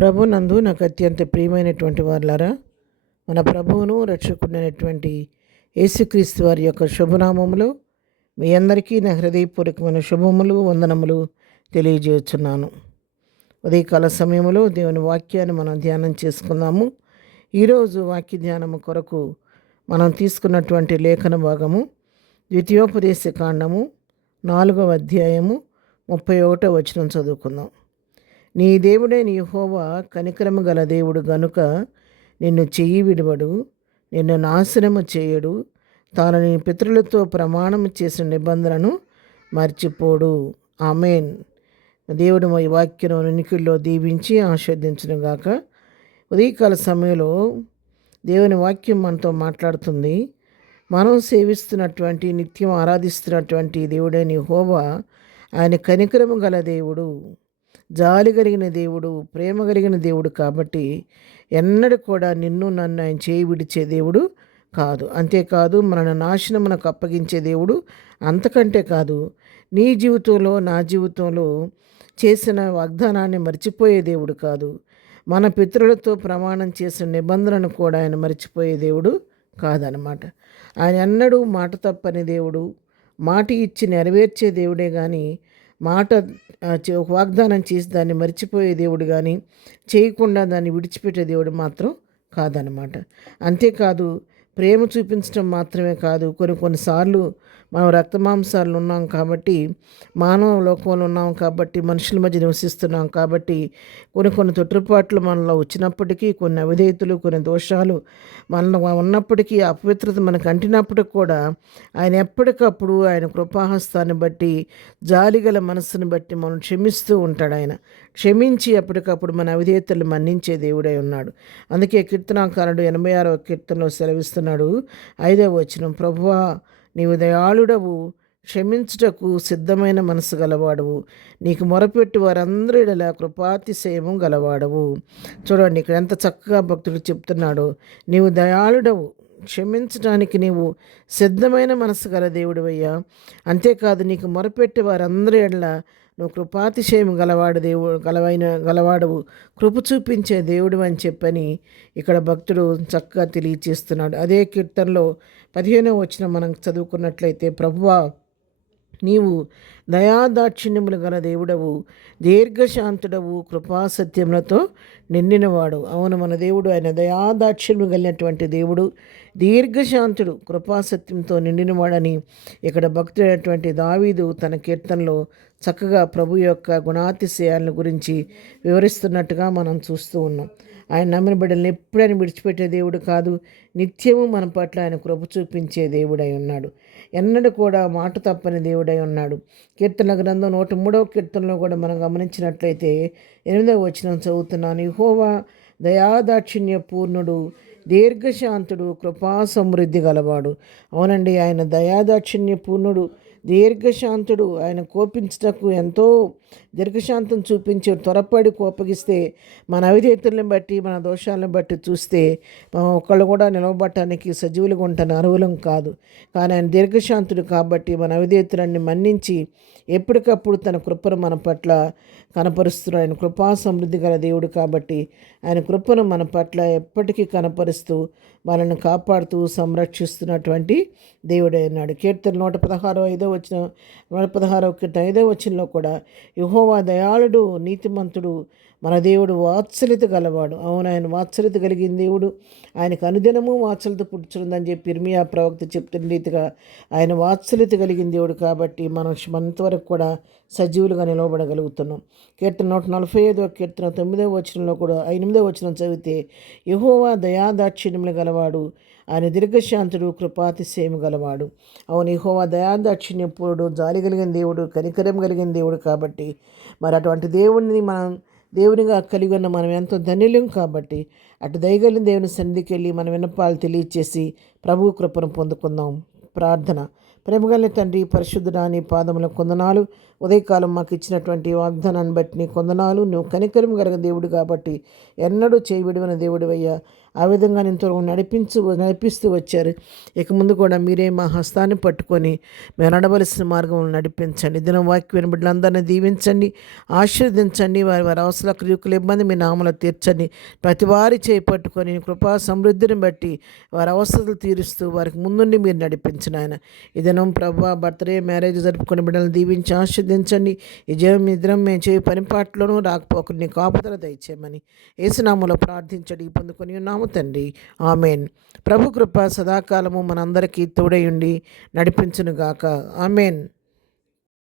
ప్రభునందు నాకు అత్యంత ప్రియమైనటువంటి వారులారా, మన ప్రభువును రక్షకుడైనటువంటి యేసుక్రీస్తు వారి యొక్క శుభనామములో మీ అందరికీ నా హృదయపూర్వకమైన శుభములు వందనములు తెలియజేస్తున్నాను. ఉదయకాల సమయంలో దేవుని వాక్యాన్ని మనం ధ్యానం చేసుకుందాము. ఈరోజు వాక్య ధ్యానము కొరకు మనం తీసుకున్నటువంటి లేఖన భాగము ద్వితీయోపదేశ కాండము 4వ అధ్యాయము 31వ వచనం చదువుకుందాం. నీ దేవుడైన యెహోవా కనికరము గల దేవుడు గనుక నిన్ను చెయ్యి విడువడు, నిన్ను నాశనము చేయడు, తాను నీ పితరులతో ప్రమాణం చేసిన నిబంధనను మర్చిపోడు. ఆమేన్. దేవుడు ఈ వాక్యం ఉనికిలో దీవించి ఆస్వాదించునుగాక. ఉదయకాల సమయంలో దేవుని వాక్యం మనతో మాట్లాడుతుంది. మనం సేవిస్తున్నటువంటి నిత్యం ఆరాధిస్తున్నటువంటి దేవుడైన యెహోవా ఆయన కనికరము గల దేవుడు, జాలి కలిగిన దేవుడు, ప్రేమ కలిగిన దేవుడు కాబట్టి ఎన్నడూ కూడా నిన్ను నన్ను ఆయన చేయి విడిచే దేవుడు కాదు. అంతేకాదు మనను నాశనమునకు అప్పగించే దేవుడు అంతకంటే కాదు, నీ జీవితంలో నా జీవితంలో చేసిన వాగ్దానాన్ని మర్చిపోయే దేవుడు కాదు. మన పితరులతో ప్రమాణం చేసిన నిబంధనను కూడా ఆయన మర్చిపోయే దేవుడు కాదనమాట. ఆయన ఎన్నడూ మాట తప్పని దేవుడు, మాట ఇచ్చి నెరవేర్చే దేవుడే కానీ మాట వాగ్దానం చేసి దాన్ని మర్చిపోయే దేవుడు కానీ చేయకుండా దాన్ని విడిచిపెట్టే దేవుడు మాత్రం కాదనమాట. అంతేకాదు ప్రేమ చూపించడం మాత్రమే కాదు, కొన్నిసార్లు మనం రక్తమాంసాలు ఉన్నాం కాబట్టి, మానవ లోకంలో ఉన్నాం కాబట్టి, మనుషుల మధ్య నివసిస్తున్నాం కాబట్టి కొన్ని తొట్టుపాట్లు మనలో వచ్చినప్పటికీ, కొన్ని అవిధేయతలు, కొన్ని దోషాలు మనలో ఉన్నప్పటికీ, అపవిత్రత మనకు అంటినప్పటికి కూడా ఆయన ఎప్పటికప్పుడు ఆయన కృపాహస్తాన్ని బట్టి, జాలిగల మనస్సును బట్టి మనం క్షమిస్తూ ఉంటాడు. ఆయన క్షమించి ఎప్పటికప్పుడు మన అవిధేయతలు మన్నించే దేవుడై ఉన్నాడు. అందుకే కీర్తనాకారుడు 86వ కీర్తనలో సెలవిస్తున్నాడు, 5వ వచనం, ప్రభువా నీవు దయాళుడవు, క్షమించుటకు సిద్ధమైన మనసు గలవాడవు, నీకు మొరపెట్టి వారందరి ఎడల కృపాతిశయము గలవాడవు. చూడండి ఇక్కడ ఎంత చక్కగా భక్తుడు చెప్తున్నాడు. నీవు దయాళుడవు, క్షమించడానికి నీవు సిద్ధమైన మనసు గల దేవుడివయ్యా. అంతేకాదు నీకు మొరపెట్టి వారందరి ఎడల నువ్వు కృపాతిశయం గలవాడవు, కృప చూపించే దేవుడు అని చెప్పని ఇక్కడ భక్తుడు చక్కగా తెలియచేస్తున్నాడు. అదే కీర్తనలో 15వ వచనం మనం చదువుకున్నట్లయితే, ప్రభువా నీవు దయాదాక్షిణ్యములు గల దేవుడవు, దీర్ఘశాంతుడవు, కృపాసత్యములతో నిండినవాడు. అవును, మన దేవుడు ఆయన దయాదాక్షిణ్యము కలిగినటువంటి దేవుడు, దీర్ఘశాంతుడు, కృపాసత్యంతో నిండినవాడని ఇక్కడ భక్తుడైనటువంటి దావీదు తన కీర్తనలో చక్కగా ప్రభు యొక్క గుణాతిశయాలను గురించి వివరిస్తున్నట్టుగా మనం చూస్తూ ఉన్నాం. ఆయన నమ్మిన బిడ్డలను ఎప్పుడైనా విడిచిపెట్టే దేవుడు కాదు, నిత్యము మన పట్ల ఆయన కృప చూపించే దేవుడై ఉన్నాడు. ఎన్నడూ కూడా మాట తప్పని దేవుడై ఉన్నాడు. కీర్తన గ్రంథం 103వ కీర్తనలో కూడా మనం గమనించినట్లయితే 8వ వచనం చదువుతున్నాను, యెహోవా దయాదాక్షిణ్య పూర్ణుడు, దీర్ఘశాంతుడు, కృపా సమృద్ధి గలవాడు. అవునండి, ఆయన దయాదాక్షిణ్య పూర్ణుడు, దీర్ఘశాంతుడు. ఆయన కోపించటకు ఎంతో దీర్ఘశాంతం చూపించి త్వరపడి కోపగిస్తే మన అవిధేయతలను బట్టి, మన దోషాలను బట్టి చూస్తే ఒకళ్ళు కూడా నిలవబట్టడానికి సజీవులుగా ఉంటాను అర్హులం కాదు. కానీ ఆయన దీర్ఘశాంతుడు కాబట్టి మన అవిధేయతలన్నీ మన్నించి ఎప్పటికప్పుడు తన కృపను మన పట్ల కనపరుస్తున్నాడు. ఆయన కృపా సమృద్ధి గల దేవుడు కాబట్టి ఆయన కృపను మన పట్ల ఎప్పటికీ కనపరుస్తూ మనల్ని కాపాడుతూ సంరక్షిస్తున్నటువంటి దేవుడై ఉన్నాడు. కీర్తన 116వ కీర్తన 5వ వచనంలో కూడా యెహోవా దయాళుడు, నీతిమంతుడు, మన దేవుడు వాత్సల్యత గలవాడు. అవును, ఆయన వాత్సల్యత కలిగిన దేవుడు, ఆయనకు అనుదినము వాత్సల్యత పుట్టుచుందని చెప్పి ఇర్మియా ప్రవక్త చెప్తున్న రీతిగా ఆయన వాత్సల్యత కలిగిన దేవుడు కాబట్టి మనం అంతవరకు కూడా సజీవులుగా నిలవబడగలుగుతున్నాం. కీర్తన 145వ కీర్తన 9వ వచనంలో కూడా 8వ వచనం చదివితే, యెహోవా దయాదాక్షిణ్యములు గలవాడు, ఆయన దీర్ఘశాంతుడు, కృపాతిశయము గలవాడు. అవును, యెహోవా దయాదాక్షిణ్యపూర్ణుడు, జాలి కలిగిన దేవుడు, కనికరం కలిగిన దేవుడు కాబట్టి మరి అటువంటి దేవుడిని మనం దేవునిగా కలిగి ఉన్న మనం ఎంతో ధన్యులం కాబట్టి అటు దయగలిగిన దేవుని సన్నిధికి వెళ్ళి మన విన్నపాలు తెలియచేసి ప్రభు కృపను పొందుకుందాం. ప్రార్థన. ప్రేమగల తండ్రి, పరిశుద్ధుడా, నీ పాదముల కొందనాలు. ఉదయకాలం మాకు ఇచ్చినటువంటి వాగ్దానాన్ని బట్టి నీ కొందనాలు. నువ్వు కనికరం గల దేవుడు కాబట్టి ఎన్నడూ చేయబడిన దేవుడు అయ్యా. ఆ విధంగా నేను నడిపిస్తూ వచ్చారు. ఇక ముందు కూడా మీరే మా హస్తాన్ని పట్టుకొని మేము నడవలసిన మార్గం నడిపించండి. దినం వాక్యం బిడ్డలందరినీ దీవించండి, ఆశీర్వదించండి. వారి వారి అవసరాల క్రియకులు ఇబ్బంది మీ నామలో తీర్చండి. ప్రతి వారి చేయి పట్టుకొని కృపా సమృద్ధిని బట్టి వారి అవసరాలు తీరుస్తూ వారికి ముందుండి మీరు నడిపించిన ఆయన. ఈ దినం ప్రభా బర్త్డే మ్యారేజ్ జరుపుకునే బిడ్డలను దీవించి ఆశీర్వదించండి. ఈ జీవం ఇద్దరం మేము చేయ పనిపాట్లోనూ రాకపోకుండా నీ కాపుదల దయచేయమని యేసునామములో ప్రార్థించడి పొందుకొని ఉన్నాము తండ్రి. ఆమెన్. ప్రభు కృప సదాకాలము మనందరికీ తోడై ఉండి నడిపించునుగాక. ఆమెన్.